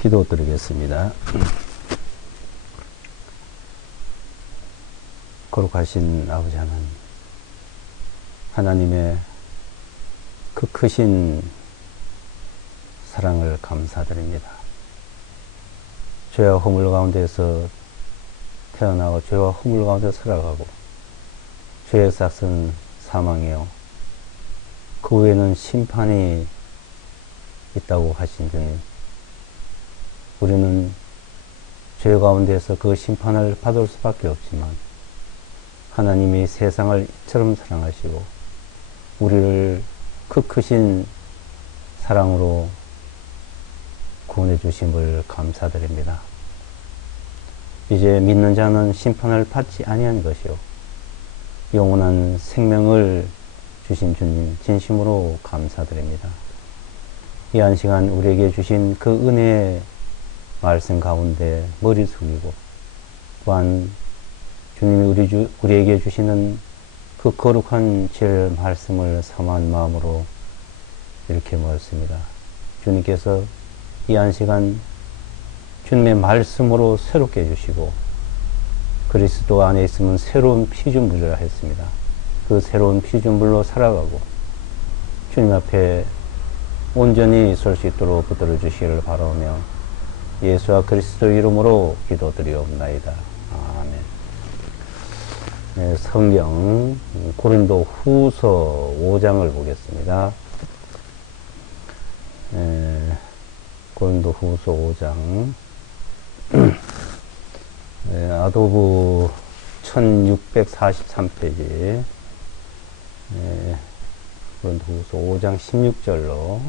기도 드리겠습니다. 거룩하신 아버지 하나님, 하나님의 그 크신 사랑을 감사드립니다. 죄와 허물 가운데서 태어나고 죄와 허물 가운데 살아가고 죄의 삭은 사망이요 그 후에는 심판이 있다고 하신 주님, 우리는 죄 가운데서 그 심판을 받을 수밖에 없지만 하나님이 세상을 이처럼 사랑하시고 우리를 그 크신 사랑으로 구원해 주심을 감사드립니다. 이제 믿는 자는 심판을 받지 아니한 것이요 영원한 생명을 주신 주님 진심으로 감사드립니다. 이 한 시간 우리에게 주신 그 은혜의 말씀 가운데 머리 숙이고 또한 주님이 우리에게 주시는 그 거룩한 질 말씀을 삼한 마음으로 이렇게 모였습니다. 주님께서 이 한 시간 주님의 말씀으로 새롭게 해주시고 그리스도 안에 있으면 새로운 피조물이라 했습니다. 그 새로운 피조물로 살아가고 주님 앞에 온전히 설 수 있도록 붙들어 주시기를 바라오며 예수와 그리스도 이름으로 기도드리옵나이다. 아멘. 네, 성경 고린도 후서 5장을 보겠습니다. 고린도 후서 5장 아도부 1643페이지 고린도 후서 5장 16절로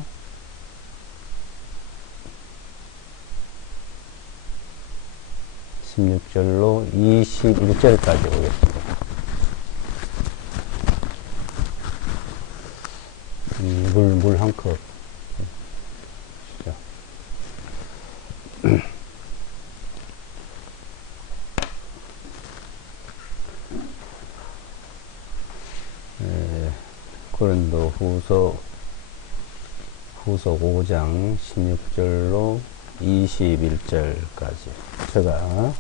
21절까지 보겠습니다. 물 한 컵. 고린도 후서 5장 16절로 21절까지 제가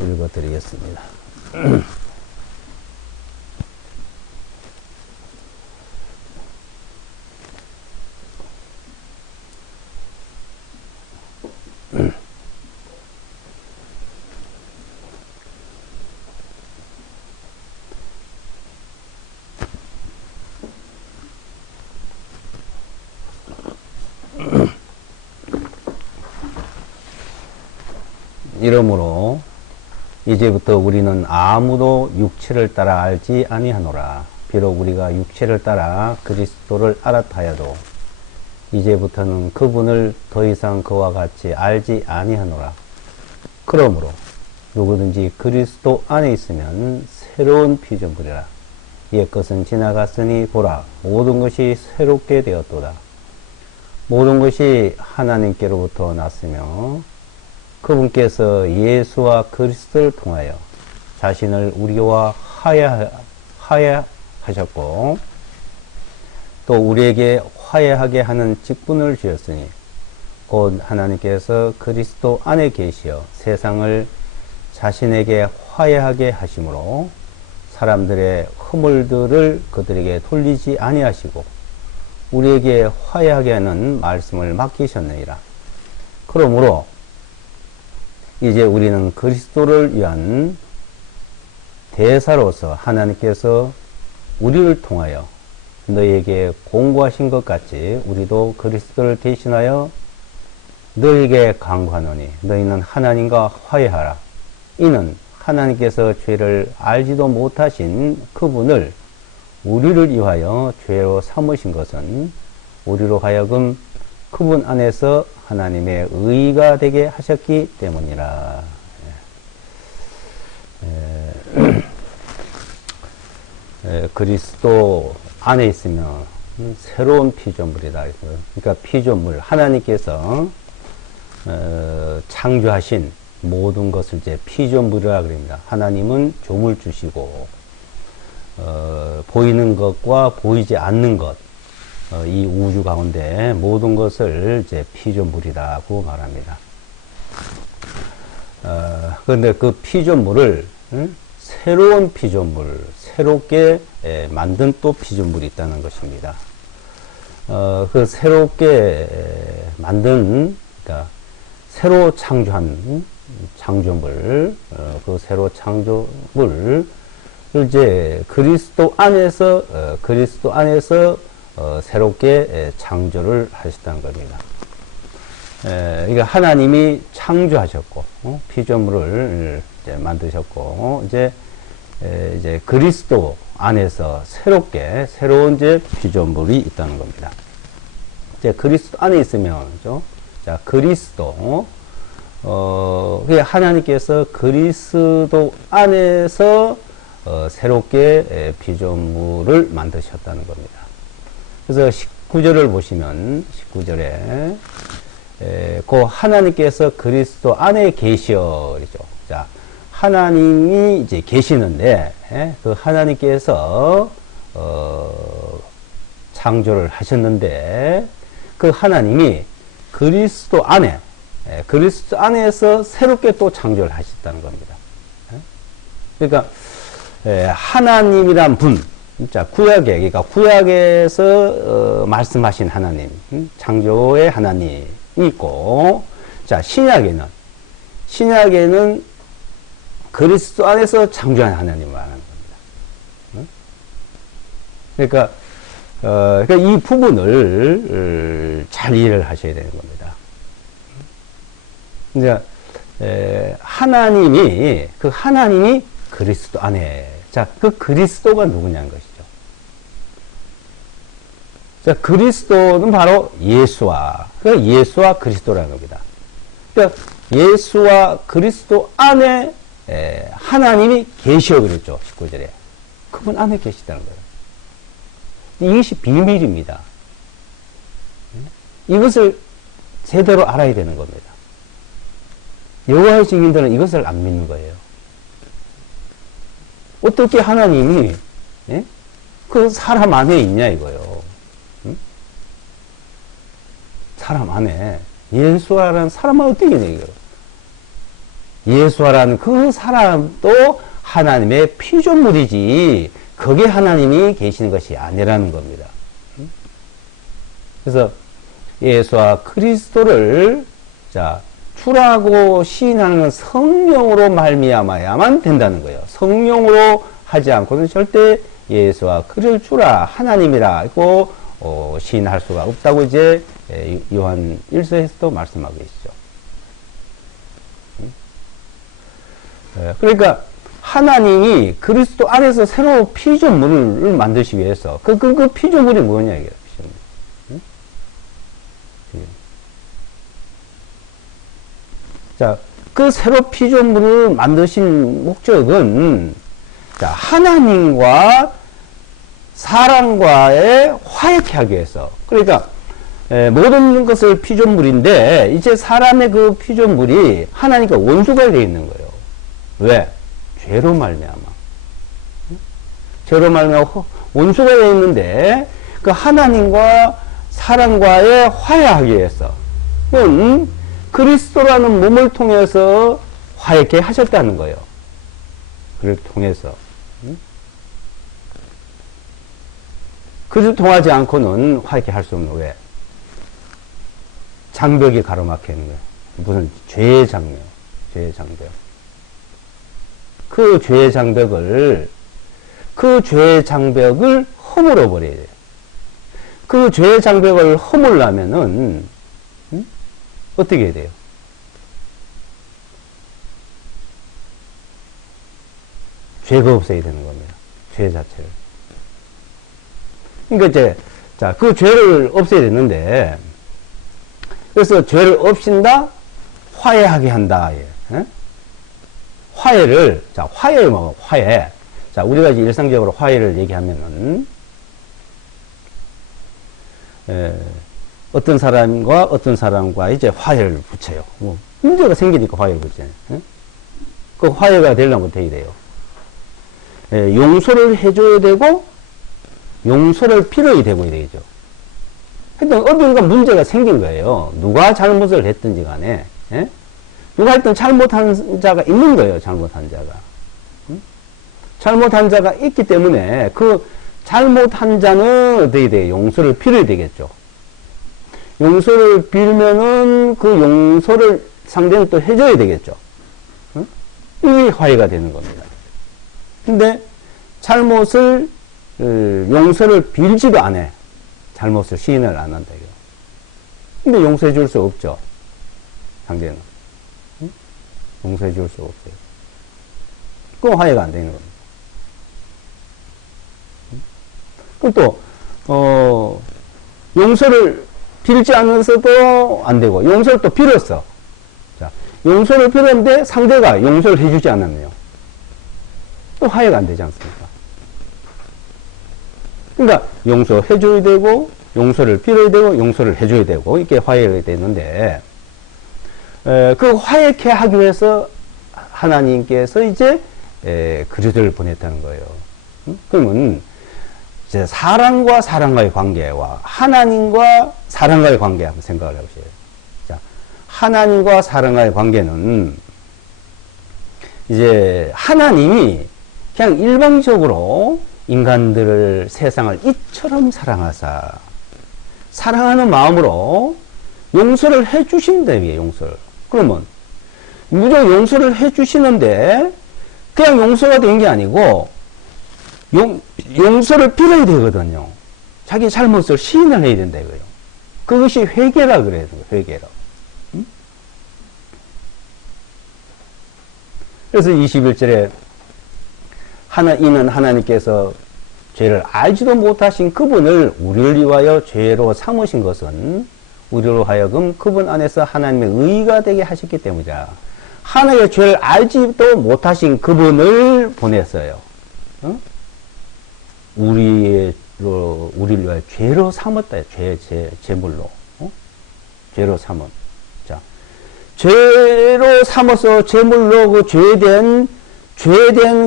읽어 드리겠습니다. 이러므로 이제부터 우리는 아무도 육체를 따라 알지 아니하노라. 비록 우리가 육체를 따라 그리스도를 알았다 하여도 이제부터는 그분을 더 이상 그와 같이 알지 아니하노라. 그러므로 누구든지 그리스도 안에 있으면 새로운 피조물이라. 옛 것은 지나갔으니 보라 모든 것이 새롭게 되었도다. 모든 것이 하나님께로부터 났으며 그분께서 예수와 그리스도를 통하여 자신을 우리와 화해하셨고 또 우리에게 화해하게 하는 직분을 주셨으니 곧 하나님께서 그리스도 안에 계시어 세상을 자신에게 화해하게 하심으로 사람들의 허물들을 그들에게 돌리지 아니하시고 우리에게 화해하게 하는 말씀을 맡기셨느니라. 그러므로 이제 우리는 그리스도를 위한 대사로서 하나님께서 우리를 통하여 너희에게 공고하신 것 같이 우리도 그리스도를 대신하여 너희에게 강구하노니 너희는 하나님과 화해하라. 이는 하나님께서 죄를 알지도 못하신 그분을 우리를 위하여 죄로 삼으신 것은 우리로 하여금 그분 안에서 하나님의 의가 되게 하셨기 때문이라. 그리스도 안에 있으면 새로운 피조물이다. 그러니까 피조물, 하나님께서 창조하신 모든 것을 이제 피조물이라 그럽니다. 하나님은 조물 주시고, 보이는 것과 보이지 않는 것, 이 우주 가운데 모든 것을 이제 피조물이라고 말합니다. 그런데 그 피조물을, 새로운 피조물, 새롭게 만든 또 피조물이 있다는 것입니다. 그 새롭게 만든, 그러니까 새로 창조한 창조물, 그 새로 창조물을 이제 그리스도 안에서 새롭게 창조를 하셨다는 겁니다. 그러니까 하나님이 창조하셨고, 피조물을 이제 만드셨고, 이제 그리스도 안에서 새로운 이제 피조물이 있다는 겁니다. 이제 그리스도 안에 있으면, 그죠? 자, 그리스도, 하나님께서 그리스도 안에서 새롭게 피조물을 만드셨다는 겁니다. 그래서 19절을 보시면, 19절에, 그 하나님께서 그리스도 안에 계시어리죠. 자, 하나님이 이제 계시는데, 그 하나님께서, 창조를 하셨는데, 그 하나님이 그리스도 안에서 새롭게 또 창조를 하셨다는 겁니다. 그러니까, 하나님이란 분, 자, 그러니까 구약에서, 말씀하신 하나님, 창조의 하나님이 있고, 자, 신약에는 그리스도 안에서 창조한 하나님을 말하는 겁니다. 그러니까, 이 부분을 잘 이해를 하셔야 되는 겁니다. 이제, 하나님이 그리스도 안에, 자, 그 그리스도가 누구냐는 것이죠. 자, 그리스도는 바로 예수와 그리스도라는 겁니다. 그러니까 예수와 그리스도 안에 하나님이 계시어 그랬죠. 19절에. 그분 안에 계시다는 거예요. 이것이 비밀입니다. 이것을 제대로 알아야 되는 겁니다. 여호와의 증인들은 이것을 안 믿는 거예요. 어떻게 하나님이 그 사람 안에 있냐 이거요. 사람 안에 예수와라는 사람은 어떻게 있냐 이거. 예수와라는 그 사람도 하나님의 피조물이지 거기에 하나님이 계시는 것이 아니라는 겁니다. 그래서 예수와 그리스도를 자 주라고 시인하는 건 성령으로 말미암아야만 된다는 거예요. 성령으로 하지 않고는 절대 예수와 그를 주라 하나님이라 고 시인할 수가 없다고 이제 요한 1서에서도 말씀하고 계시죠. 그러니까 하나님이 그리스도 안에서 새로운 피조물을 만드시기 위해서 그 피조물이 뭐냐 이게 자, 그 새로 피조물을 만드신 목적은 자, 하나님과 사람과의 화해케 하기 위해서. 그러니까 모든 것을 피조물인데 이제 사람의 그 피조물이 하나님과 원수가 되어 있는 거예요. 왜? 죄로 말미암아. 죄로 말미암아 원수가 되어 있는데 그 하나님과 사람과의 화해하기 위해서 그리스도라는 몸을 통해서 화해케 하셨다는 거예요. 그를 통해서. 그를 통하지 않고는 화해케 할 수 없는 왜? 장벽이 가로막혀 있는 거예요. 무슨 죄의 장벽. 그 죄의 장벽을 허물어 버려야 돼요. 그 죄의 장벽을 허물려면은 어떻게 해야 돼요? 죄가 없어야 되는 겁니다. 죄 자체를. 그러니까 이제 자, 그 죄를 없애야 되는데 그래서 죄를 없앤다, 화해하게 한다. 예. 화해를 자, 화해. 자, 우리가 이제 일상적으로 화해를 얘기하면은 어떤 사람과 이제 화해를 붙여요. 뭐 문제가 생기니까 화해를 붙잖아요. 예? 그 화해가 되려면 어떻게 돼요? 예, 용서를 해줘야 되고, 용서를 빌어야 되고 이래야죠. 하여튼 어딘가 문제가 생긴 거예요. 누가 잘못을 했든지 간에. 예? 누가 하여튼 잘못한 자가 있는 거예요. 잘못한 자가. 잘못한 자가 있기 때문에 그 잘못한 자는 어떻게 돼요? 용서를 빌어야 되겠죠. 용서를 빌면은 그 용서를 상대는 또 해줘야 되겠죠. 응? 이게 화해가 되는 겁니다. 근데 잘못을 용서를 빌지도 않아. 잘못을 시인을 안 한다. 이거. 근데 용서해 줄 수 없죠. 상대는. 응? 용서해 줄 수 없어요. 그건 화해가 안 되는 겁니다. 그럼 또 용서를 빌지 않아서도 안 되고 용서를 또 빌었어. 자, 용서를 빌었는데 상대가 용서를 해주지 않았네요. 또 화해가 안 되지 않습니까? 그러니까 용서해줘야 되고 용서를 빌어야 되고 용서를 해줘야 되고 이렇게 화해가 되는데 그 화해케 하기 위해서 하나님께서 이제 그리스도를 보냈다는 거예요. 그러면 이제 사람과 사람과의 관계와 하나님과 사람과의 관계 한번 생각을 해보세요. 자, 하나님과 사람과의 관계는 이제 하나님이 그냥 일방적으로 인간들을 세상을 이처럼 사랑하사 사랑하는 마음으로 용서를 해 주신다며 용서를. 그러면 무조건 용서를 해 주시는데 그냥 용서가 된 게 아니고 용서를 빌어야 되거든요. 자기 잘못을 시인을 해야 된다 이거예요. 그것이 회개라 그래요. 회개라. 그래서 21절에 이는 하나님께서 죄를 알지도 못하신 그분을 우리를 위하여 죄로 삼으신 것은 우리로 하여금 그분 안에서 하나님의 의가 되게 하셨기 때문이다. 하나님의 죄를 알지도 못하신 그분을 보냈어요. 우리를 위하여 죄로 삼았다. 제물로. 죄로 삼은. 자, 죄로 삼아서 제물로 그 죄된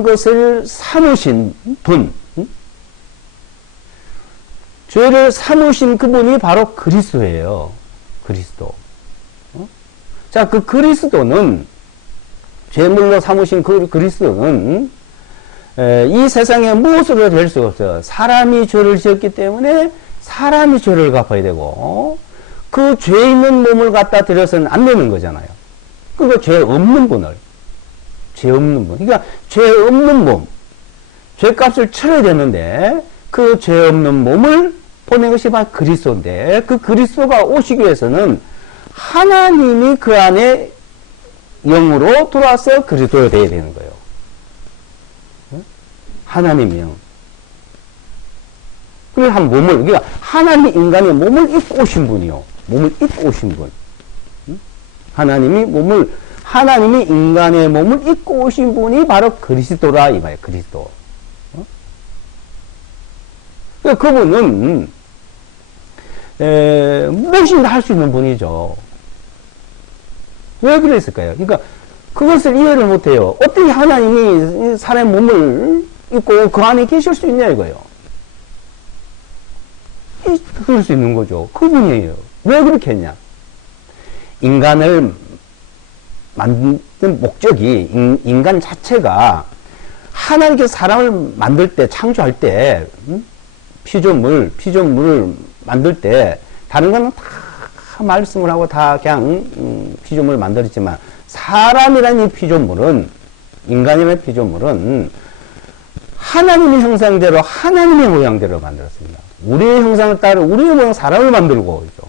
것을 삼으신 분. 죄를 삼으신 그분이 바로 그리스도예요. 그리스도. 자, 그 그리스도는, 죄물로 삼으신 그 그리스도는, 이 세상에 무엇으로 될 수가 없어요. 사람이 죄를 지었기 때문에 사람이 죄를 갚아야 되고, 그 죄 있는 몸을 갖다 드려서는 안 되는 거잖아요. 그거 죄 없는 분을. 죄 없는 분. 그러니까 죄 없는 몸. 죄값을 치러야 되는데, 그 죄 없는 몸을 보낸 것이 바로 그리스도인데, 그 그리스도가 오시기 위해서는 하나님이 그 안에 영으로 들어와서 그리스도가 되어야 되는 거예요. 하나님이 영. 그래서 한 몸을, 그러니까 하나님이 인간의 몸을 입고 오신 분이요. 몸을 입고 오신 분. 하나님이 인간의 몸을 입고 오신 분이 바로 그리스도라, 이 말이에요. 그리스도. 그러니까 그분은, 무엇이든 할 수 있는 분이죠. 왜 그랬을까요? 그러니까 그것을 이해를 못해요. 어떻게 하나님이 사람의 몸을 입고 그 안에 계실 수 있냐 이거예요. 그럴 수 있는 거죠. 그분이에요. 왜 그렇게 했냐? 인간을 만든 목적이 인간 자체가 하나님께서 사람을 만들 때 창조할 때 피조물을 만들 때 다른 거는 다 말씀을 하고 다 그냥 피조물을 만들었지만 사람이라는 이 피조물은 인간이라는 피조물은 하나님의 형상대로 하나님의 모양대로 만들었습니다. 우리의 형상을 따라 우리의 모양 사람을 만들고 있죠.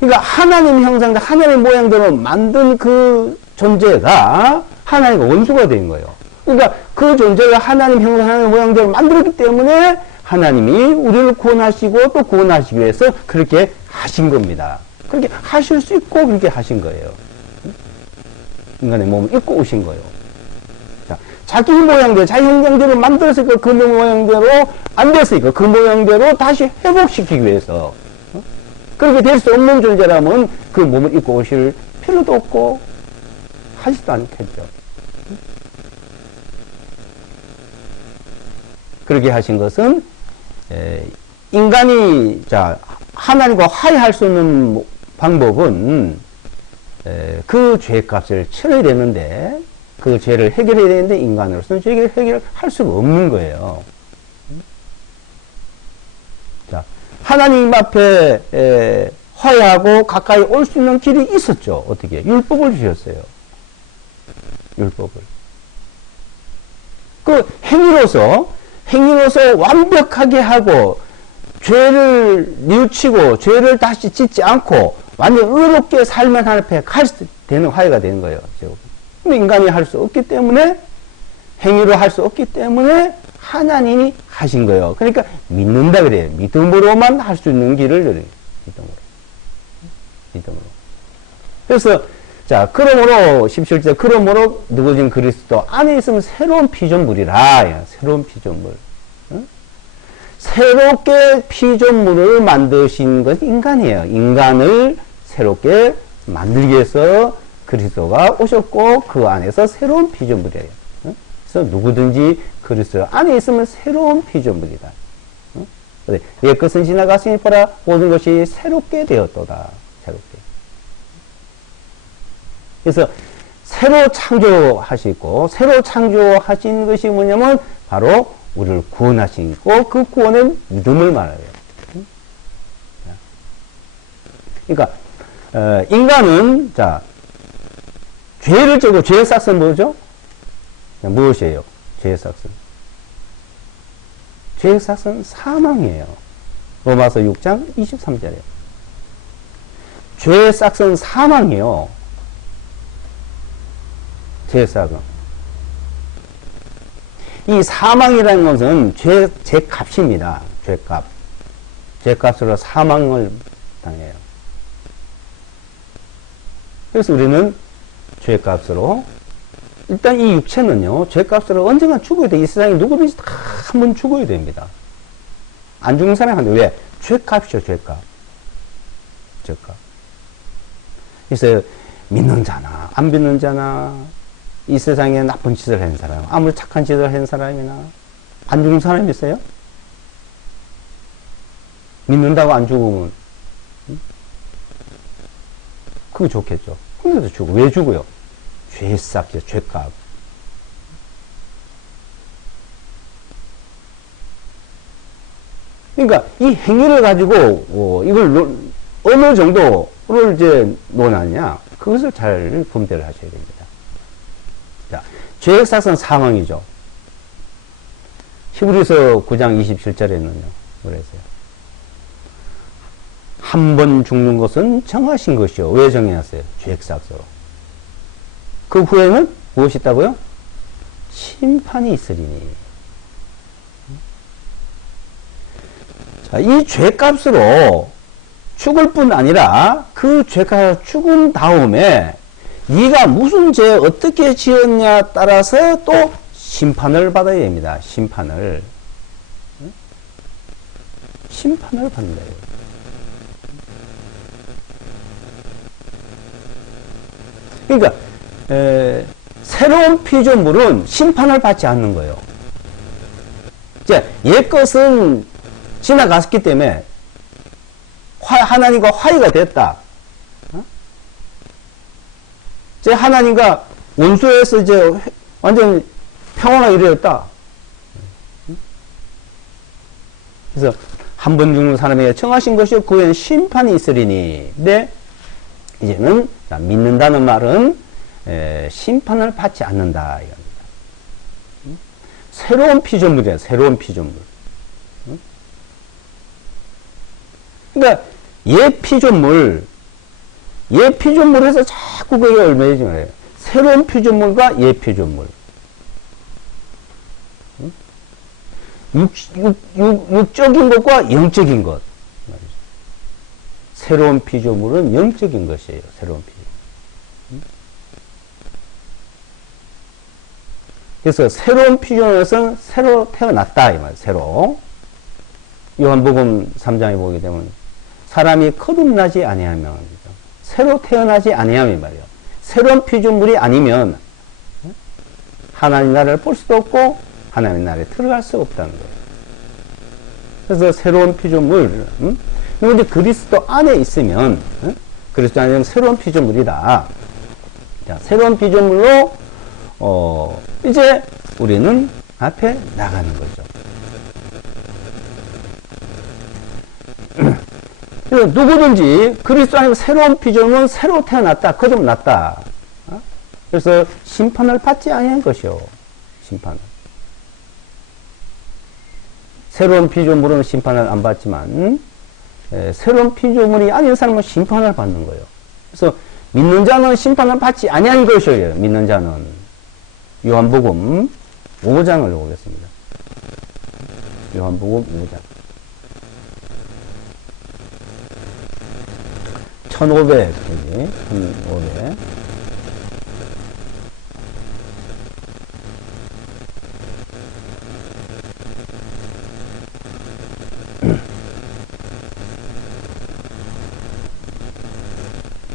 그러니까 하나님의 형상대로 하나님의 모양대로 만든 그 존재가 하나님과 원수가 된 거예요. 그러니까 그 존재가 하나님 형상 하나님 모양대로 만들었기 때문에 하나님이 우리를 구원하시고 또 구원하시기 위해서 그렇게 하신 겁니다. 그렇게 하실 수 있고 그렇게 하신 거예요. 인간의 몸을 입고 오신 거예요. 자, 자기 모양대로, 자기 형상대로 만들었으니까 그 모양대로 안 됐으니까 그 모양대로 다시 회복시키기 위해서. 그렇게 될 수 없는 존재라면 그 몸을 입고 오실 필요도 없고 하지도 않겠죠. 그렇게 하신 것은 인간이 하나님과 화해할 수 있는 방법은 그 죄값을 치러야 되는데 그 죄를 해결해야 되는데 인간으로서는 죄를 해결할 수가 없는 거예요. 자, 하나님 앞에 화해하고 가까이 올 수 있는 길이 있었죠. 어떻게? 율법을 주셨어요. 율법을. 그 행위로서 완벽하게 하고 죄를 뉘우치고 죄를 다시 짓지 않고 완전 의롭게 살면 하나님 앞에 갈 수 되는 화해가 되는 거예요. 근데 인간이 할 수 없기 때문에 행위로 할 수 없기 때문에 하나님이 하신 거예요. 그러니까 믿는다 그래요. 믿음으로만 할 수 있는 길을 믿음으로. 그래서 그러므로 17절 그러므로 누구진 그리스도 안에 있으면 새로운 피조물이라. 새로운 피조물. 새롭게 피조물을 만드신 것이 인간이에요. 인간을 새롭게 만들기 위해서 그리스도가 오셨고 그 안에서 새로운 피조물이에요. 그래서 누구든지 그리스도 안에 있으면 새로운 피조물이다. 옛것은 지나갔으니 보라 모든 것이 새롭게 되었도다. 새롭게. 그래서 새로 창조하시고 새로 창조하신 것이 뭐냐면 바로 우리를 구원하시고 그 구원의 믿음을 말해요. 그러니까 인간은 죄를 지고 죄의 삭은 뭐죠? 무엇이에요? 죄의 삭은 죄의 삭은 사망이에요. 로마서 6장 23절이에요. 죄의 삭은 사망이에요. 죄의 삭은. 이 사망이라는 것은 죄 값입니다. 죄값. 죄값으로 사망을 당해요. 그래서 우리는 죄값으로 일단 이 육체는요, 죄값으로 언젠가 죽어야 돼. 이 세상에 누구든지 다 한 번 죽어야 됩니다. 안 죽는 사람이 한데 왜? 죄값이죠, 죄값. 죄값. 그래서 믿는 자나 안 믿는 자나 이 세상에 나쁜 짓을 한 사람, 아무리 착한 짓을 한 사람이나 안 죽는 사람이 있어요? 믿는다고 안 죽으면 그거 좋겠죠. 근데도 죽어. 왜 죽어요? 죄 싹이죠. 죄값. 그러니까 이 행위를 가지고 이걸 어느 정도를 이제 논하냐, 그것을 잘 분별을 하셔야 됩니다. 자, 죄의 삭은 사망이죠. 히브리서 9장 27절에는요, 그랬어요. 한 번 죽는 것은 정하신 것이요. 왜 정해놨어요? 죄의 삭으로. 그 후에는 무엇이 있다고요? 심판이 있으리니. 자, 이 죄값으로 죽을 뿐 아니라 그 죄가 죽은 다음에 네가 무슨 죄 어떻게 지었냐 따라서 또 심판을 받아야 됩니다. 심판을 받는다. 그러니까 새로운 피조물은 심판을 받지 않는 거예요. 이제 옛것은 지나갔기 때문에 하나님과 화해가 됐다. 이제 하나님과 원수에서 이제 완전 평화가 이루어졌다. 그래서 한 번 죽는 사람에게 청하신 것이 그 후에는 심판이 있으리니. 근데 이제는 믿는다는 말은 심판을 받지 않는다 이겁니다. 새로운 피조물이에요. 새로운 피조물. 그러니까 옛 피조물에서 자꾸 그게 얽매이지 말아요. 새로운 피조물과 옛 피조물. 육적인 것과 영적인 것. 새로운 피조물은 영적인 것이에요. 새로운 피조물. 그래서 새로운 피조물에서는 새로 태어났다 이 말. 새로. 요한복음 3장에 보게 되면 사람이 거듭나지 아니하면 새로 태어나지 아니하면 이 말이에요. 새로운 피조물이 아니면 하나님 나라를 볼 수도 없고 하나님 나라에 들어갈 수 없다는 거예요. 그래서 새로운 피조물, 근데 그리스도 안에 있으면 그리스도 안에 새로운 피조물이다. 자, 새로운 피조물로 이제 우리는 앞에 나가는 거죠. 누구든지 그리스도 안에 새로운 피조물은 새로 태어났다, 거듭났다. 그래서 심판을 받지 아니한 것이요. 심판을. 새로운 피조물은 심판을 안 받지만 새로운 피조물이 아닌 사람은 심판을 받는 거예요. 그래서 믿는 자는 심판을 받지 아니한 것이에요. 믿는 자는. 요한복음 5장을 보겠습니다. 요한복음 5장. 1500, 1500.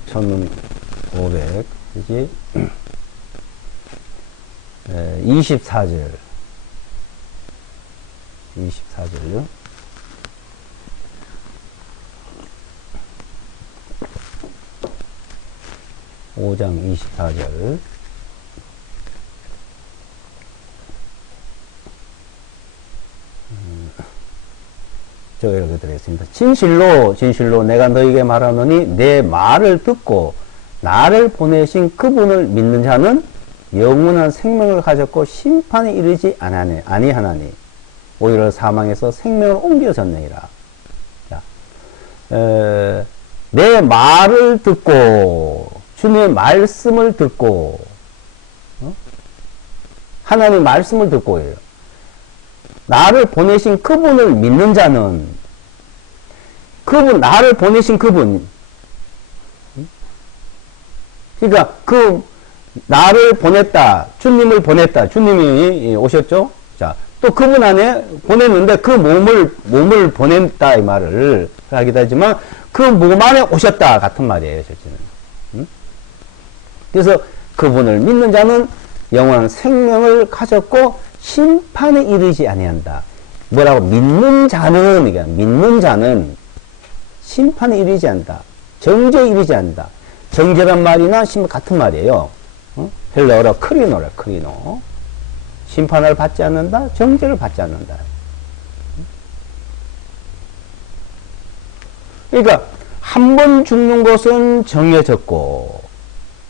천은 500, 그지? 24절. 24절요. (5장 24절) 이렇게 들어있습니다. 진실로 내가 너에게 말하노니 내 말을 듣고 나를 보내신 그분을 믿는 자는 영원한 생명을 가졌고 심판에 이르지 아니하나니 오히려 사망에서 생명을 옮겨졌느니라. 자, 내 말을 듣고 주님의 말씀을 듣고 하나님의 말씀을 듣고예요. 나를 보내신 그분을 믿는 자는 나를 보내신 그분, 그러니까 나를 보냈다, 주님을 보냈다, 주님이 오셨죠? 자, 또 그분 안에 보냈는데 그 몸을 보냈다 이 말을 하기도 하지만 그 몸 안에 오셨다 같은 말이에요, 실제는. 그래서 그분을 믿는 자는 영원한 생명을 가졌고 심판에 이르지 아니한다. 뭐라고? 믿는 자는 심판에 이르지 않는다. 정죄에 이르지 않는다. 정죄란 말이나 심판 같은 말이에요. 헬라어로 크리노. 심판을 받지 않는다. 정죄를 받지 않는다. 그러니까 한 번 죽는 것은 정해졌고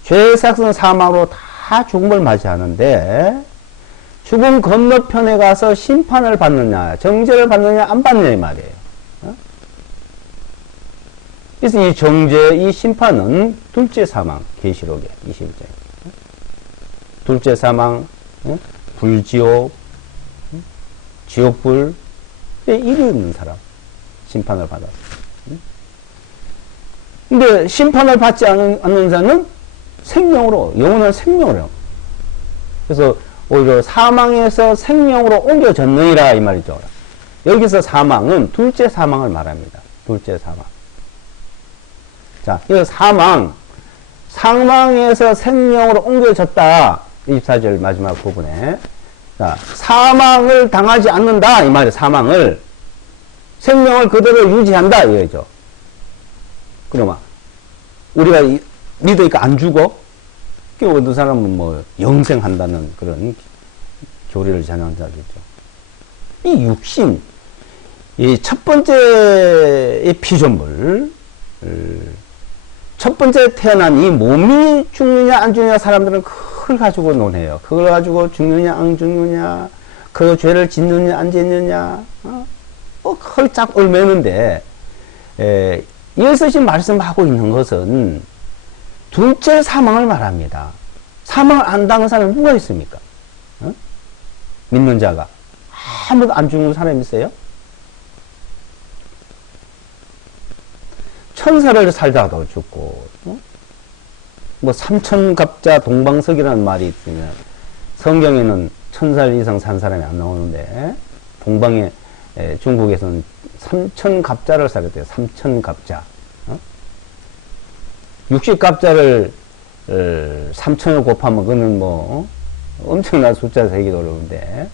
죄의 삭은 사망으로 다 죽음을 맞이하는데 죽음 건너편에 가서 심판을 받느냐, 정죄를 받느냐, 안 받느냐 이 말이에요. 그래서 이 정죄, 이 심판은 둘째 사망, 계시록에 21장. 둘째 사망, 불지옥, 지옥불, 이르는 사람, 심판을 받아. 근데 심판을 받지 않는 자는 생명으로, 영원한 생명으로. 그래서 오히려 사망에서 생명으로 옮겨졌느니라 이 말이죠. 여기서 사망은 둘째 사망을 말합니다. 둘째 사망. 자, 이 사망에서 생명으로 옮겨졌다. 24절 마지막 부분에. 자, 사망을 당하지 않는다 이 말이에요. 사망을. 생명을 그대로 유지한다 이거죠. 그러면 우리가 믿으니까 안 죽어? 어떤 사람은 뭐 영생한다는 그런 교리를 전하는 자들이죠. 이 육신, 이 첫 번째 피조물, 첫 번째 태어난 이 몸이 죽느냐 안 죽느냐 사람들은 그걸 가지고 논해요. 그걸 가지고 죽느냐 안 죽느냐, 그 죄를 짓느냐 안 짓느냐, 그걸 쫙 얽매는데 예수님 말씀하고 있는 것은 둘째 사망을 말합니다. 사망을 안 당한 사람이 누가 있습니까? 믿는 자가. 아무도 안 죽는 사람이 있어요? 천사를 살다가도 죽고, 뭐 삼천갑자 동방석이라는 말이 있으면 성경에는 1000살 이상 산 사람이 안 나오는데, 동방에, 중국에서는 3000갑자를 살았대요. 3000갑자. 60갑자를 3000을 곱하면 그는 뭐 엄청난 숫자 세기도 어려운데,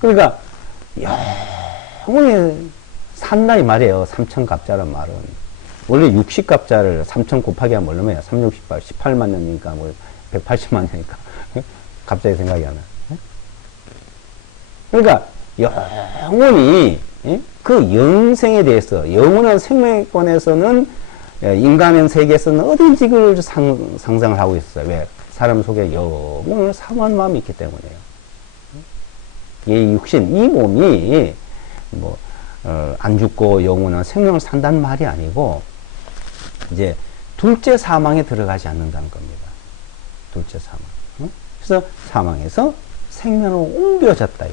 그러니까 영원히 산다 이 말이에요. 3000갑자란 말은. 원래 60갑자를 3000 곱하기 하면 얼마야? 368, 18만 년이니까 뭐 180만 년이니까 갑자기 생각이 안 나. 그러니까 영원히 그 영생에 대해서, 영원한 생명권에서는, 인간의 세계에서는 어딘지 그걸 상상을 하고 있어요. 왜? 사람 속에 영원을 사모하는 마음이 있기 때문에요. 이 육신, 이 몸이 뭐 안 죽고 영원한 생명을 산다는 말이 아니고, 이제 둘째 사망에 들어가지 않는다는 겁니다. 둘째 사망. 그래서 사망에서 생명으로 옮겨졌다.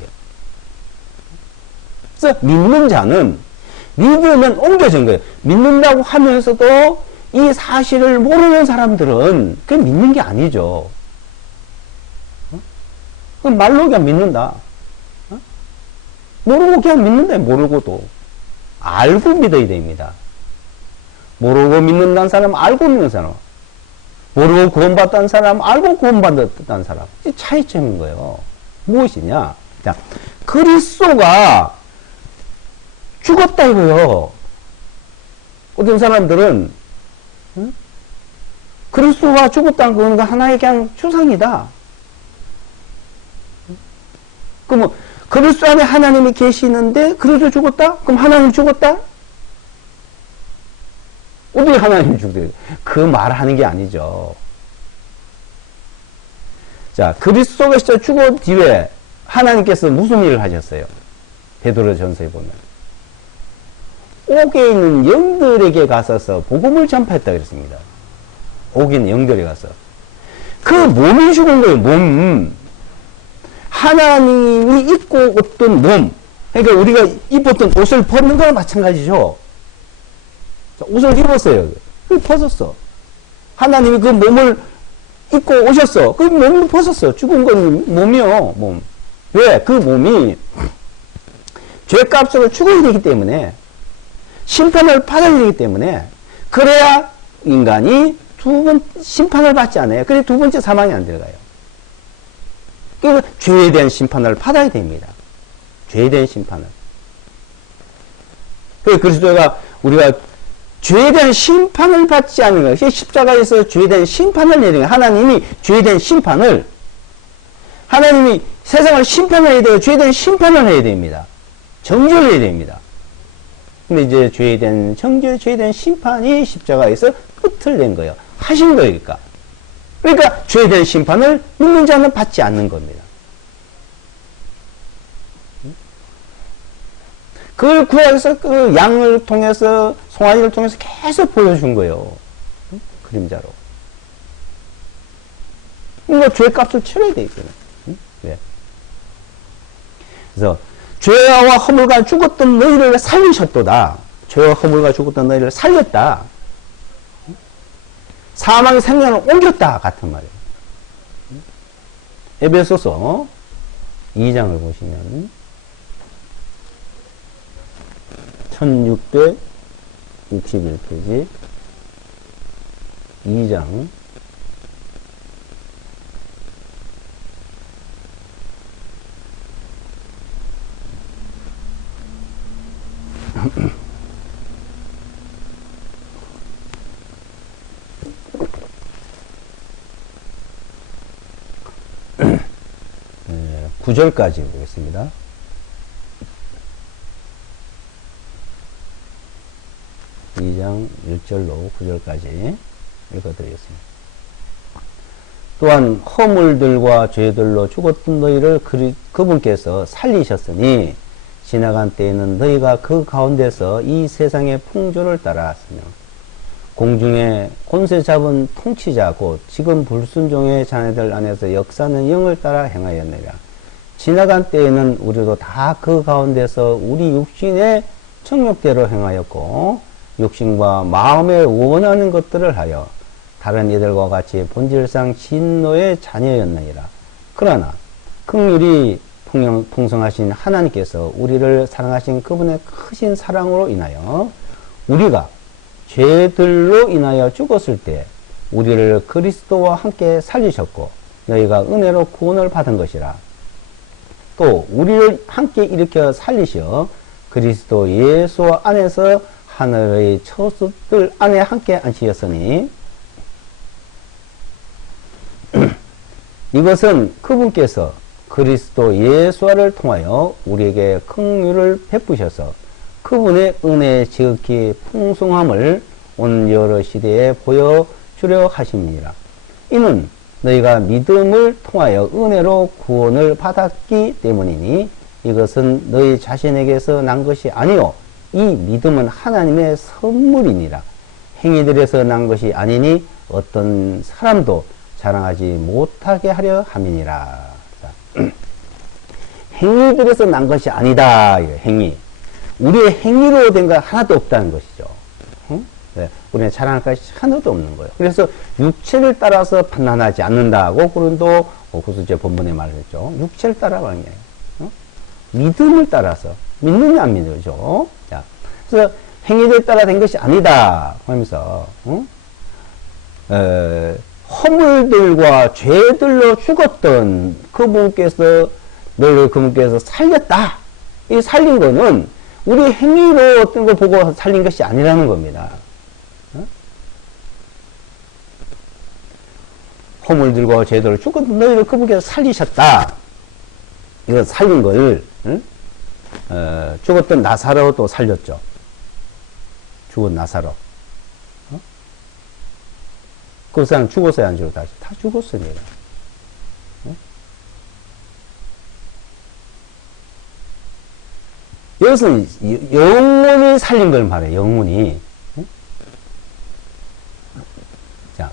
그래서 믿는 자는 믿으면 옮겨진 거예요. 믿는다고 하면서도 이 사실을 모르는 사람들은 그게 믿는 게 아니죠. 그럼 말로 그냥 믿는다. 모르고 그냥 믿는다. 모르고도. 알고 믿어야 됩니다. 모르고 믿는다는 사람, 알고 믿는 사람. 모르고 구원받았다는 사람, 알고 구원받았다는 사람. 이 차이점인 거예요. 무엇이냐? 자, 그리스도가 죽었다 이거요. 어떤 사람들은 그리스도가 죽었다는 건 하나의 그냥 추상이다. 그럼 뭐 그리스도 안에 하나님이 계시는데 그리스도 죽었다? 그럼 하나님 죽었다? 어떻게 하나님이 죽대? 그 말하는 게 아니죠. 자, 그리스도가 진짜 죽은 뒤에 하나님께서 무슨 일을 하셨어요? 베드로전서에 보면 옥에 있는 영들에게 가서서 복음을 전파했다 그랬습니다. 옥에 있는 영들에 가서 그 몸이 죽은 거예요. 몸. 하나님이 입고 없던 몸. 그러니까 우리가 입었던 옷을 벗는 거랑 마찬가지죠. 옷을 입었어요. 벗었어. 하나님이 그 몸을 입고 오셨어. 그 몸을 벗었어. 죽은 건 몸이요. 몸. 왜? 그 몸이 죄값으로 죽어야 되기 때문에, 심판을 받아야 되기 때문에, 그래야 인간이 두 번 심판을 받지 않아요. 그래 두 번째 사망이 안 들어가요. 그래서 죄에 대한 심판을 받아야 됩니다. 죄에 대한 심판을. 그래서 그리스도가 우리가 죄에 대한 심판을 받지 않는 거예요. 십자가에서 죄에 대한 심판을 내리는 거예요. 하나님이 죄에 대한 심판을, 하나님이 세상을 심판해야 돼요. 죄에 대한 심판을 해야 됩니다. 정죄를 해야 됩니다. 근데 이제 죄에 대한 정죄, 죄에 대한 심판이 십자가에서 끝을 낸 거예요. 하신 거니까. 그러니까 죄에 대한 심판을 믿는 자는 받지 않는 겁니다. 그걸 구약에서 그 양을 통해서, 송아지를 통해서 계속 보여준 거예요. 그림자로. 그러니까 죄값을 치러야 되겠잖아요. 왜? 그래서 죄와 허물과 죽었던 너희를 살리셨도다. 죄와 허물과 죽었던 너희를 살렸다. 사망의 생명을 옮겼다. 같은 말이에요. 에베소서 2장을 보시면 1661페이지 2장 9절까지 보겠습니다. 2장 1절로 9절까지 읽어드리겠습니다. 또한 허물들과 죄들로 죽었던 너희를 그분께서 살리셨으니 지나간 때에는 너희가 그 가운데서 이 세상의 풍조를 따라왔으며 공중에 권세 잡은 통치자 곧 지금 불순종의 자네들 안에서 역사는 영을 따라 행하였느니라. 지나간 때에는 우리도 다 그 가운데서 우리 육신의 청욕대로 행하였고 육신과 마음에 원하는 것들을 하여 다른 이들과 같이 본질상 진노의 자녀였느니라. 그러나 긍휼이 풍성하신 하나님께서 우리를 사랑하신 그분의 크신 사랑으로 인하여 우리가 죄들로 인하여 죽었을 때 우리를 그리스도와 함께 살리셨고 너희가 은혜로 구원을 받은 것이라. 또 우리를 함께 일으켜 살리셔 그리스도 예수 안에서 하늘의 처소들 안에 함께 앉히셨으니 이것은 그분께서 그리스도 예수를 통하여 우리에게 긍휼을 베푸셔서 그분의 은혜의 지극히 풍성함을 온 여러 시대에 보여주려 하심이니라. 이는 너희가 믿음을 통하여 은혜로 구원을 받았기 때문이니 이것은 너희 자신에게서 난 것이 아니요 이 믿음은 하나님의 선물이니라. 행위들에서 난 것이 아니니 어떤 사람도 자랑하지 못하게 하려 함이니라. 행위들에서 난 것이 아니다. 행위. 우리의 행위로 된 건 하나도 없다는 것이죠. 응? 네, 우리는 자랑할 것이 하나도 없는 거예요. 그래서 육체를 따라서 판단하지 않는다고 고린도 후서의 본문에 말했죠. 육체를 따라가는 게 아니에요. 믿음을 따라서 믿느냐 안 믿느죠. 자, 그래서 행위를 따라 된 것이 아니다. 하면서 허물들과 죄들로 죽었던 그분께서 너를 그분께서 살렸다. 이 살린 거는 우리 행위로 어떤 걸 보고 살린 것이 아니라는 겁니다. 허물들과 죄들로 죽었던 너희를 그분께서 살리셨다. 이거 살린 걸 죽었던 나사로도 살렸죠. 죽은 나사로. 그 사람 죽었어요, 안 죽었어요? 다 죽었습니다. 여기서는 영혼이 살린 걸 말해요, 영혼이. 자,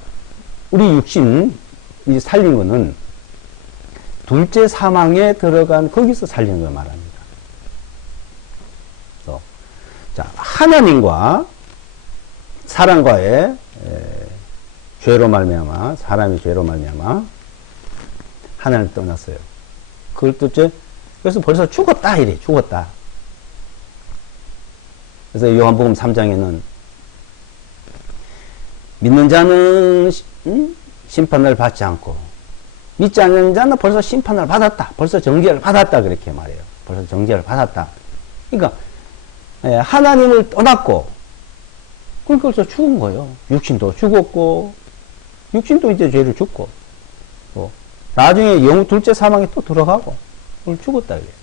우리 육신이 살린 거는 둘째 사망에 들어간 거기서 살리는 걸 말합니다. 자, 하나님과 사람과의 죄로 말미암아 사람이 죄로 말미암아 하나님을 떠났어요. 그걸 또 그래서 벌써 죽었다 이래 죽었다. 그래서 요한복음 3장에는 믿는 자는 심판을 받지 않고 믿지 않는 자는 벌써 심판을 받았다. 벌써 정죄를 받았다. 그렇게 말해요. 벌써 정죄를 받았다. 그러니까 하나님을 떠났고 그러니까 벌써 죽은 거예요. 육신도 죽었고 육신도 이제 죄를 죽고 또 나중에 둘째 사망에 또 들어가고 그걸 죽었다. 그래요.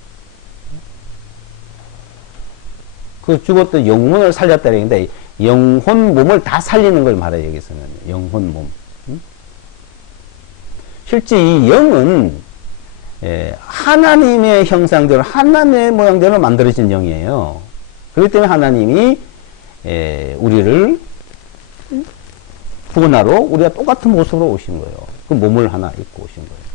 그 죽었던 영혼을 살렸다 그랬는데 영혼 몸을 다 살리는 걸 말해요. 여기서는 영혼 몸. 실제 이 영은 하나님의 형상대로 하나님의 모양대로 만들어진 영이에요. 그렇기 때문에 하나님이 우리를 구원하러 우리가 똑같은 모습으로 오신 거예요. 그 몸을 하나 입고 오신 거예요.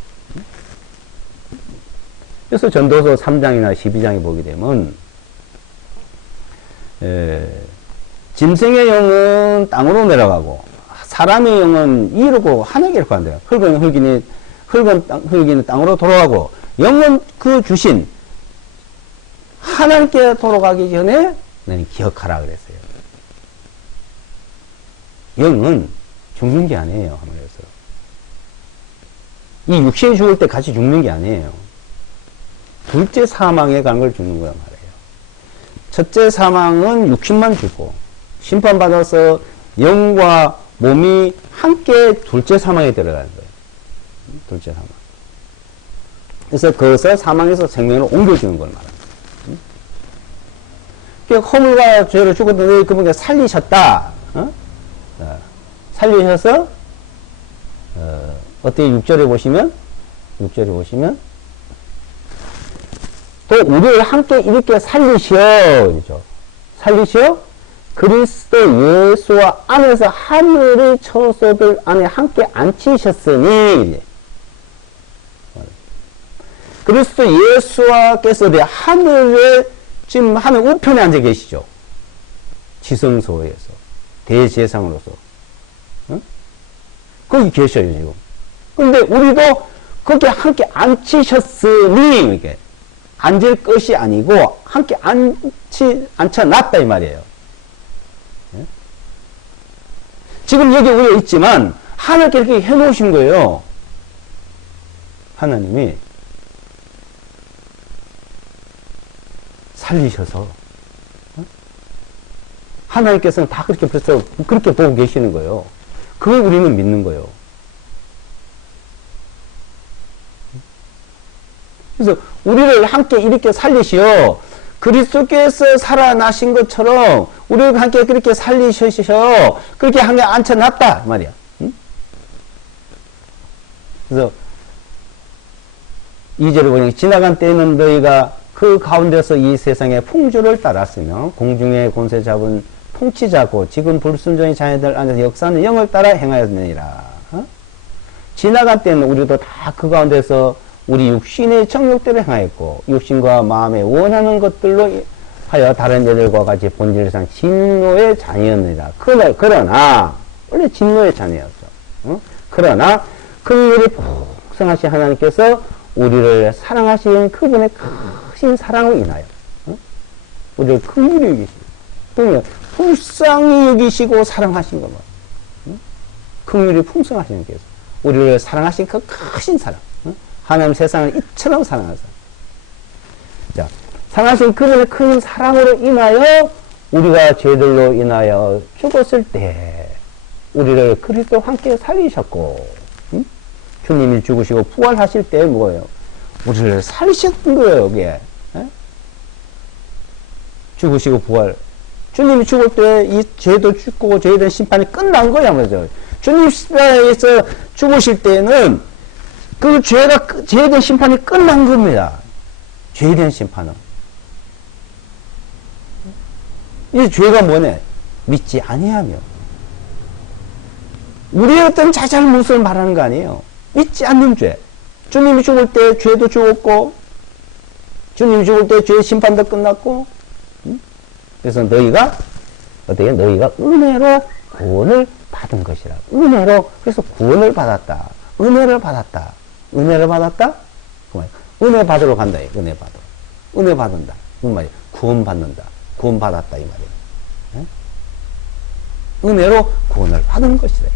그래서 전도서 3장이나 12장에 보게 되면 짐승의 영은 땅으로 내려가고 사람의 영은 이르고 하늘에 간대요. 흙은 흙이는 땅으로 돌아가고 영은 그 주신 하나님께 돌아가기 전에 너는 기억하라 그랬어요. 영은 죽는 게 아니에요. 하늘에서 이 육신이 죽을 때 같이 죽는 게 아니에요. 둘째 사망에 간 걸 죽는 거란 말이에요. 첫째 사망은 육신만 죽고 심판받아서 영과 몸이 함께 둘째 사망에 들어가는 거예요. 둘째 사망. 그래서 그것을 사망에서 생명으로 옮겨주는 걸 말합니다. 허물과 죄로 죽었던 너희 그분께 살리셨다. 살리셔서 어떻게 6절에 보시면 또 우리를 함께 이렇게 살리셔 그러죠. 살리셔 그리스도 예수와 안에서 하늘의 처소들 안에 함께 앉히셨으니 그리스도 예수와께서 하늘에 지금 하늘 우편에 앉아 계시죠. 지성소에서 대제사장으로서 거기 계셔요, 지금. 근데 우리도 거기 함께 앉히셨으니, 이게. 앉을 것이 아니고, 함께 앉혀놨다, 이 말이에요. 예? 지금 여기 우리가 있지만, 하나님께 이렇게 해놓으신 거예요. 하나님이. 살리셔서. 하나님께서는 다 그렇게 벌써 그렇게 보고 계시는 거예요. 그걸 우리는 믿는 거예요. 그래서 우리를 함께 이렇게 살리시어 그리스도께서 살아나신 것처럼 우리를 함께 그렇게 살리셔 그렇게 함께 앉혀놨다 말이야. 응? 그래서 2절을 보니 지나간 때에는 너희가 그 가운데서 이 세상의 풍조를 따랐으며 공중의 권세 잡은 통치자고 지금 불순종의 자녀들 안에서 역사하는 영을 따라 행하였느니라. 어? 지나간 때는 우리도 다 그 가운데서 우리 육신의 정욕대로 행하였고 육신과 마음에 원하는 것들로 하여 다른 애들과 같이 본질상 진노의 자녀였느니라. 그러나 원래 진노의 자녀였어. 어? 그러나 긍휼이 풍성하신 하나님께서 우리를 사랑하신 그분의 크신 사랑으로 인하여 우리를 긍휼히 여기시고 불쌍히 여기시고 사랑하신 것만 긍휼이 풍성하신 분께서 우리를 사랑하신 그 크신 사랑 하나님 세상을 이처럼 사랑하사 자 사랑하신 그분의 큰 사랑으로 인하여 우리가 죄들로 인하여 죽었을 때 우리를 그리스도와 함께 살리셨고 주님이 죽으시고 부활하실 때 뭐예요? 우리를 살리셨던 거예요, 이게. 죽으시고 부활. 주님이 죽을 때 이 죄도 죽고 죄에 대한 심판이 끝난 거야, 말이죠. 주님 십자가에서 죽으실 때는 그 죄에 대한 심판이 끝난 겁니다. 죄에 대한 심판은. 이 죄가 뭐네? 믿지 아니하며. 우리의 어떤 자잘못을 말하는 거 아니에요. 믿지 않는 죄. 주님이 죽을 때 죄도 죽었고, 주님이 죽을 때 죄의 심판도 끝났고, 그래서 너희가, 어떻게, 너희가 은혜로 구원을 받은 것이라. 은혜로, 그래서 구원을 받았다. 은혜를 받았다. 은혜를 받았다? 그 말이야. 은혜 받으러 간다. 은혜 받으러. 은혜 받는다. 그 말이야. 구원 받는다. 구원 받았다. 이 말이야. 은혜로 구원을 받은 것이다.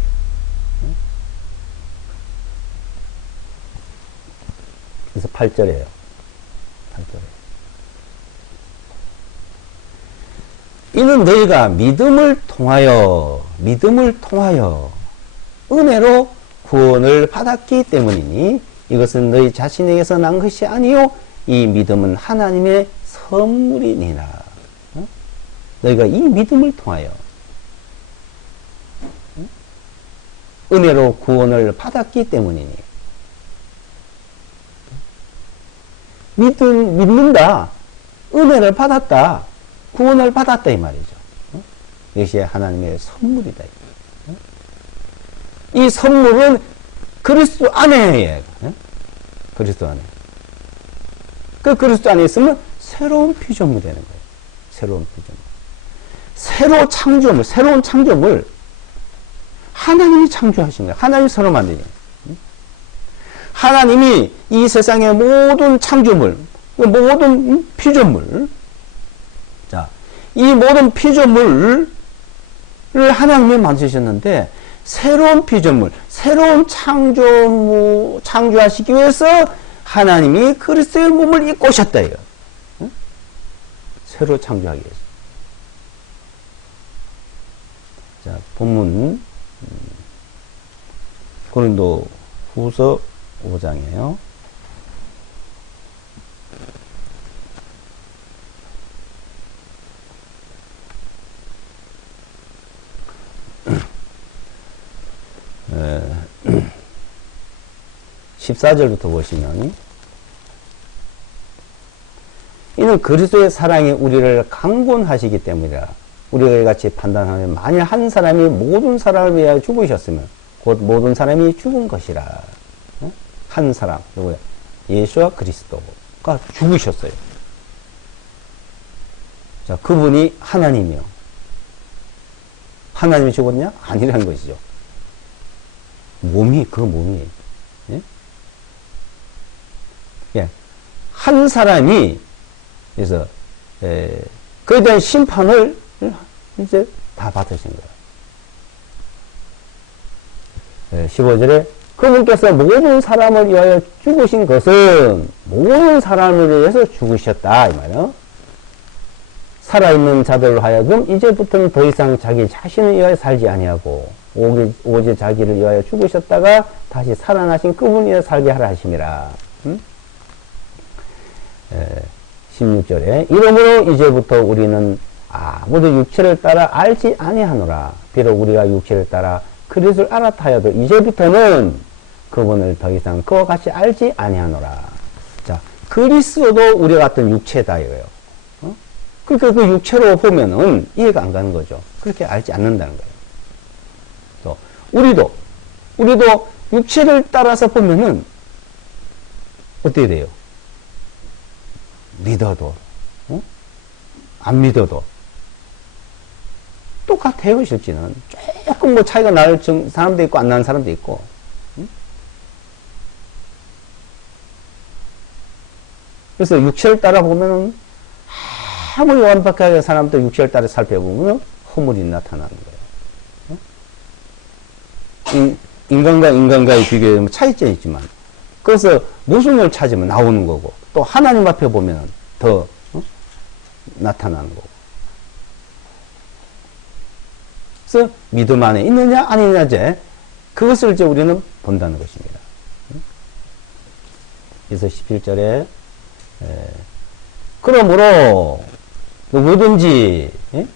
그래서 8절이에요. 8절에. 이는 너희가 믿음을 통하여 은혜로 구원을 받았기 때문이니 이것은 너희 자신에게서 난 것이 아니요 이 믿음은 하나님의 선물이니라. 너희가 이 믿음을 통하여 은혜로 구원을 받았기 때문이니 믿는다. 은혜를 받았다. 구원을 받았다. 이 말이죠. 이것이 하나님의 선물이다. 이 선물은 그리스도 안에, 그리스도 안에. 그 그리스도 안에 있으면 새로운 피조물이 되는 거예요. 새로운 피조물. 새로운 창조물. 하나님이 창조하신 거예요. 하나님이 새로 만드는 거예요. 하나님이 이 세상의 모든 창조물, 모든 피조물, 자, 이 모든 피조물을 하나님이 만드셨는데, 새로운 피조물, 새로운 창조하시기 위해서 하나님이 그리스도의 몸을 입고 오셨다, 이거. 새로 창조하기 위해서. 자, 본문, 고린도 후서 5장이에요. 에, 14절부터 보시면 이는 그리스도의 사랑이 우리를 강권하시기 때문이라. 우리가 같이 판단하면 만일 한 사람이 모든 사람을 위하여 죽으셨으면 곧 모든 사람이 죽은 것이라. 한 사람, 누구야? 예수와 그리스도가 죽으셨어요. 자, 그분이 하나님이요. 하나님이 죽었냐? 아니라는 것이죠. 그 몸이. 예? 예. 한 사람이, 그래서, 그에 대한 심판을 이제 다 받으신 거예요. 15절에 그분께서 모든 사람을 위하여 죽으신 것은 모든 사람을 위해서 죽으셨다. 이 말이요. 살아있는 자들로 하여금 이제부터는 더 이상 자기 자신을 위하여 살지 아니하고 오직 자기를 위하여 죽으셨다가 다시 살아나신 그분을 위하여 살게 하라 하심이라. 16절에 이러므로 이제부터 우리는 아무도 육체를 따라 알지 아니하노라. 비록 우리가 육체를 따라 그리스도를 알았다 하여도 이제부터는 그분을 더 이상 그와 같이 알지 아니하노라. 자, 그리스도도 우리 같은 육체다 이거예요. 그러니까 그 육체로 보면은 이해가 안 가는 거죠. 그렇게 알지 않는다는 거예요. 또 우리도 육체를 따라서 보면은 어떻게 돼요? 믿어도 안 믿어도 똑같아요. 실제는 조금 뭐 차이가 날 사람도 있고 안 나는 사람도 있고. 그래서 육체를 따라 보면은 아무리 완벽하게 사람도 육체를 따라 살펴보면 허물이 나타나는 거예요. 인간과 인간과의 비교에 차이점이 있지만, 그래서 모순을 찾으면 나오는 거고, 또 하나님 앞에 보면 더 나타나는 거고. 그래서 믿음 안에 있느냐 아니냐 이제 그것을 이제 우리는 본다는 것입니다. 그래서 17절에 그러므로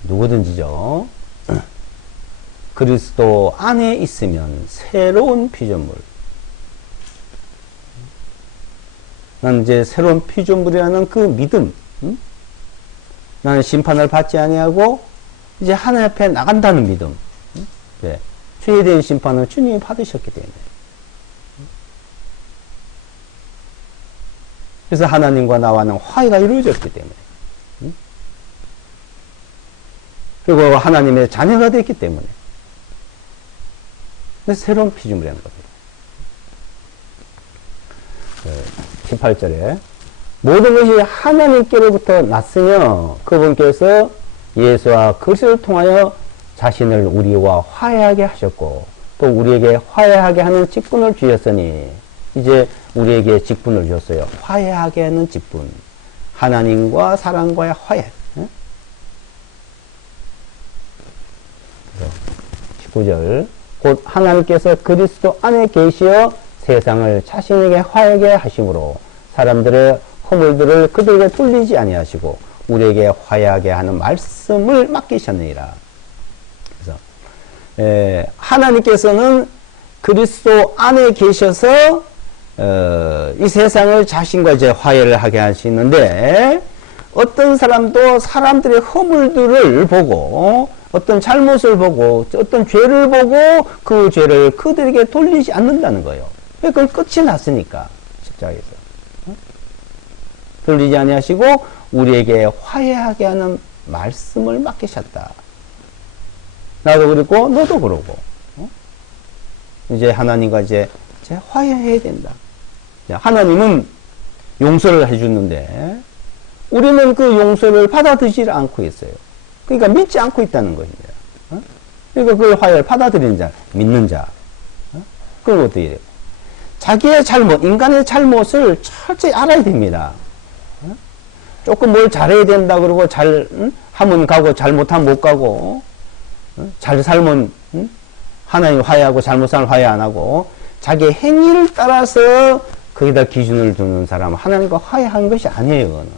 누구든지죠. 그리스도 안에 있으면 새로운 피조물. 나는 이제 새로운 피조물이라는 그 믿음. 나는 심판을 받지 아니하고 이제 하나님 앞에 나간다는 믿음. 네. 죄에 대한 심판을 주님이 받으셨기 때문에. 그래서 하나님과 나와는 화해가 이루어졌기 때문에. 그리고 하나님의 자녀가 됐기 때문에. 새로운 피조물이라는 겁니다. 18절에 모든 것이 하나님께로부터 났으며 그분께서 예수와 그리스도를 통하여 자신을 우리와 화해하게 하셨고 또 우리에게 화해하게 하는 직분을 주셨으니 이제 우리에게 직분을 주셨어요. 화해하게 하는 직분. 하나님과 사람과의 화해. 19절 곧 하나님께서 그리스도 안에 계시어 세상을 자신에게 화해하게 하심으로 사람들의 허물들을 그들에게 돌리지 아니하시고 우리에게 화해하게 하는 말씀을 맡기셨느니라. 그래서 하나님께서는 그리스도 안에 계셔서 이 세상을 자신과 이제 화해를 하게 하시는데 어떤 사람도 사람들의 허물들을 보고 어떤 잘못을 보고 어떤 죄를 보고 그 죄를 그들에게 돌리지 않는다는 거예요. 그걸 끝이 났으니까 십자가에서 돌리지 아니하시고 우리에게 화해하게 하는 말씀을 맡기셨다. 나도 그렇고 너도 그러고 이제 하나님과 이제 화해해야 된다. 하나님은 용서를 해주는데 우리는 그 용서를 받아들이지 않고 있어요. 그러니까 믿지 않고 있다는 것입니다. 그러니까 그 화해를 받아들이는 자, 믿는 자. 그럼 어떻게 해요? 자기의 잘못, 인간의 잘못을 철저히 알아야 됩니다. 조금 뭘 잘해야 된다 그러고 하면 가고 잘못하면 못 가고 잘 살면 하나님 화해하고 잘못 살면 화해 안 하고 자기의 행위를 따라서 거기다 기준을 두는 사람은 하나님과 화해하는 것이 아니에요. 그거는.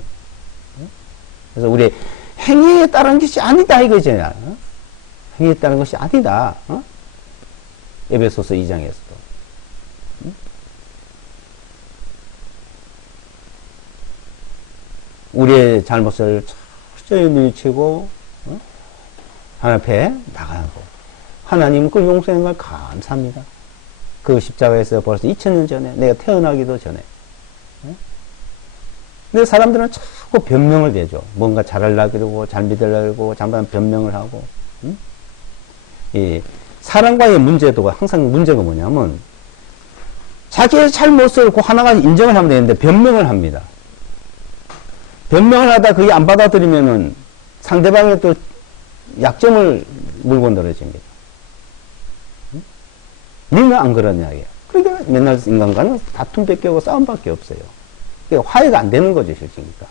그래서 우리 행위에 따른 것이 아니다 이거잖아요. 행위에 따른 것이 아니다. 에베소서 2장에서도. 우리의 잘못을 철저히 뉘우치고 하나님 앞에 나가고 하나님 그 용서하는 걸 감사합니다. 그 십자가에서 벌써 2000년 전에 내가 태어나기도 전에 근데 사람들은 자꾸 변명을 대죠. 뭔가 잘하려고 그러고 잘 믿으려고 그러고 잠깐 변명을 하고 사람과의 문제도 항상 문제가 뭐냐면 자기의 잘못을 그 하나가 인정을 하면 되는데 변명을 합니다. 변명을 하다 그게 안 받아들이면은 상대방의 또 약점을 물고 늘어집니다. 니는 안 그러냐, 이게. 그러니까 맨날 인간과는 다툼밖에 없고 싸움밖에 없어요. 그러니까 화해가 안 되는 거죠, 실제니까.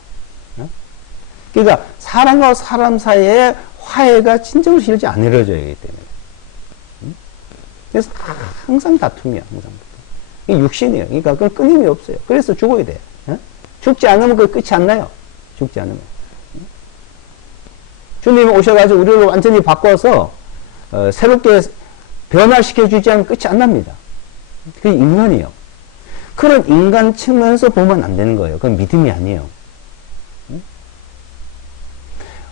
그러니까 사람과 사람 사이에 화해가 진정으로 실제 안 이루어져야 하기 때문에. 그래서 항상 다툼이야, 항상. 이게 육신이에요. 그러니까 그건 끊임이 없어요. 그래서 죽어야 돼. 죽지 않으면 그 끝이 안 나요. 죽지 않으면. 주님이 오셔가지고 우리를 완전히 바꿔서 새롭게 변화시켜주지 않으면 끝이 안 납니다. 그게 인간이에요. 그런 인간 측면에서 보면 안 되는 거예요. 그건 믿음이 아니에요.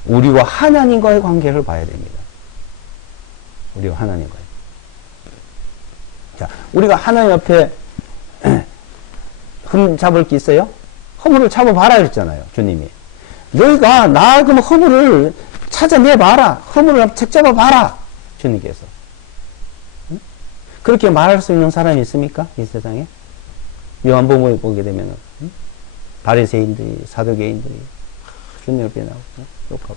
우리와 하나님과의 관계를 봐야 됩니다. 우리와 하나님과의. 자, 우리가 하나님 앞에 흠 잡을 게 있어요? 허물을 잡아봐라 했잖아요, 주님이. 너희가 나 그럼 허물을 찾아내봐라. 허물을 책 잡아봐라. 주님께서. 그렇게 말할 수 있는 사람이 있습니까? 이 세상에? 요한복음을 보게 되면은 바리새인들이, 사두개인들이 주님을 비난하고 욕하고.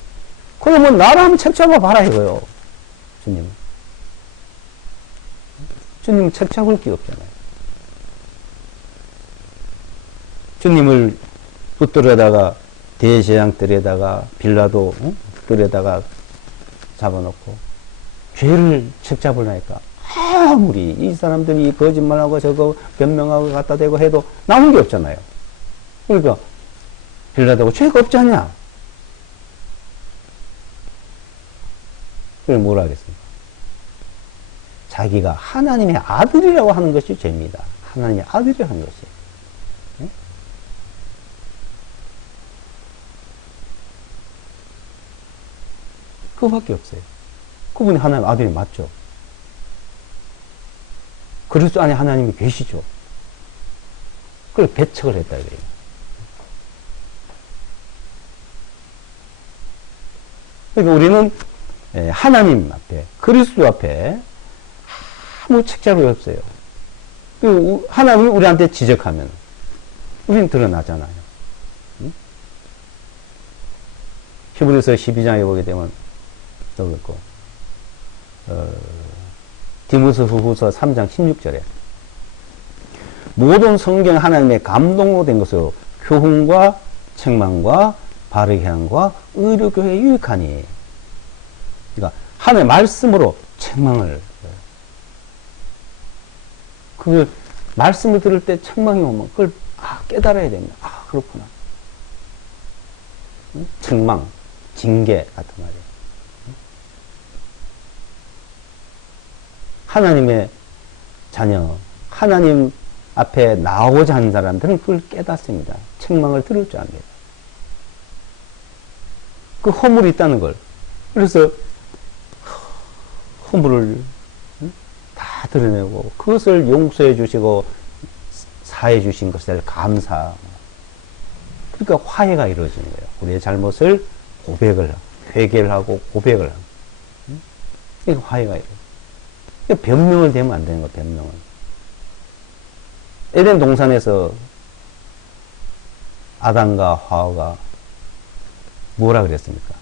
그러면 나를 한번 책 잡아봐라 이거요. 주님은. 주님은 책 잡을 게 없잖아요. 주님을 붙들어다가 대제사장 뜰에다가 빌라도 뜰에다가 잡아놓고 죄를 책 잡으려니까 아무리 이 사람들이 거짓말하고 저거 변명하고 갖다 대고 해도 남은 게 없잖아요. 그러니까 빌라도가 죄가 없지 않냐? 그걸 뭐라 하겠습니까? 자기가 하나님의 아들이라고 하는 것이 죄입니다. 하나님의 아들이라고 하는 것이. 네? 그거밖에 없어요. 그분이 하나님의 아들이 맞죠. 그리스도 안에 하나님이 계시죠. 그걸 배척을 했다 그래요. 그러니까 우리는 하나님 앞에, 그리스도 앞에 아무 책잡이 없어요. 하나님이 우리한테 지적하면 우리는 드러나잖아요. 응? 히브리서 12장에 보게 되면 또 그렇고 디모데후서 3장 16절에 모든 성경 하나님의 감동으로 된 것으로 교훈과 책망과 바르게 함과 의로 교회에 유익하니. 그러니까 하나님의 말씀으로 책망을, 그걸 말씀을 들을 때 책망이 오면 그걸 깨달아야 됩니다. 그렇구나. 책망, 징계 같은 말이에요. 하나님의 자녀, 하나님 앞에 나오고자 하는 사람들은 그걸 깨닫습니다. 책망을 들을 줄 압니다. 그 허물이 있다는 걸. 그래서 허물을 다 드러내고 그것을 용서해 주시고 사해 주신 것을 감사. 그러니까 화해가 이루어지는 거예요. 우리의 잘못을 고백을, 회개를 하고 고백을 하고. 그러니까 화해가 이루어져요. 변명을 대면 안 되는 거예요, 변명을. 에덴 동산에서 아담과 하와가 뭐라 그랬습니까?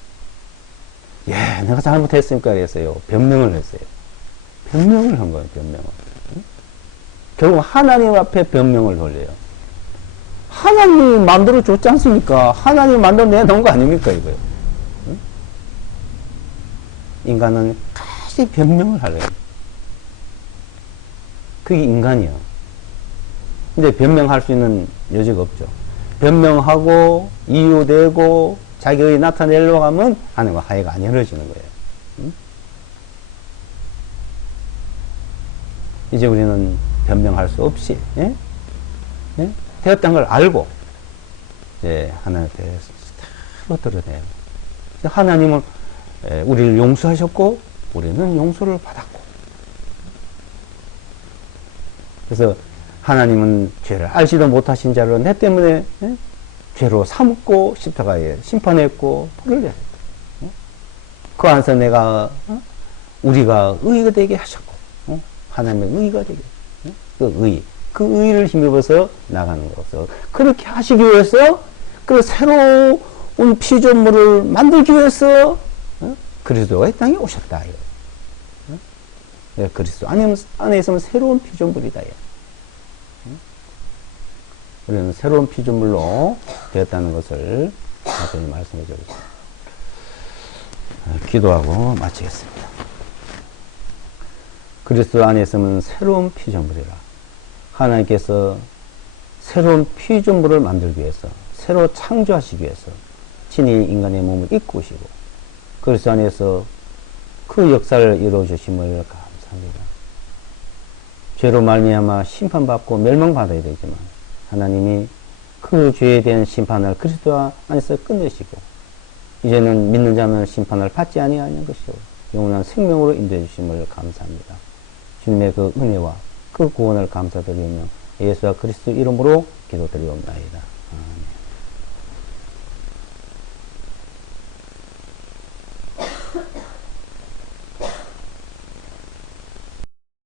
내가 잘못했으니까 그랬어요. 변명을 했어요. 변명을 한 거예요, 변명을. 결국 하나님 앞에 변명을 돌려요. 하나님이 만들어 줬지 않습니까? 하나님이 만들어 내놓은 거 아닙니까, 이거요? 인간은 다시 변명을 하래요. 그게 인간이야. 근데 변명할 수 있는 여지가 없죠. 변명하고 이유되고 자기의 나타내려고 하면 하나님과 화해가 안 이루어지는 거예요. 이제 우리는 변명할 수 없이 되었다는 걸 알고 이제 하나님 앞에 딱 드러내요. 하나님은 우리를 용서하셨고 우리는 용서를 받았고, 그래서 하나님은 죄를 알지도 못하신 자로 내 때문에 죄로 삼고 십자가에 심판했고 벌을 내렸다. 그 안에서 내가 우리가 의가 되게 하셨고, 하나님의 의가 되게, 그 의를 힘입어서 나가는 것을 그렇게 하시기 위해서 그 새로운 피조물을 만들기 위해서 그리스도가 이 땅에 오셨다. 그리스도 안에 있으면 새로운 피조물이다. 우리는 새로운 피조물로 되었다는 것을 나중에 말씀해 주겠습니다. 기도하고 마치겠습니다. 그리스도 안에 있으면 새로운 피조물이라. 하나님께서 새로운 피조물을 만들기 위해서, 새로 창조하시기 위해서 친히 인간의 몸을 입고 오시고 그리스도 안에서 그 역사를 이루어 주심을 감사합니다. 죄로 말미암아 심판받고 멸망받아야 되지만 하나님이 그 죄에 대한 심판을 그리스도 안에서 끝내시고 이제는 믿는 자는 심판을 받지 아니하는 것이요 영원한 생명으로 인도해 주심을 감사합니다. 주님의 그 은혜와 그 구원을 감사드리며 예수와 그리스도 이름으로 기도드리옵나이다.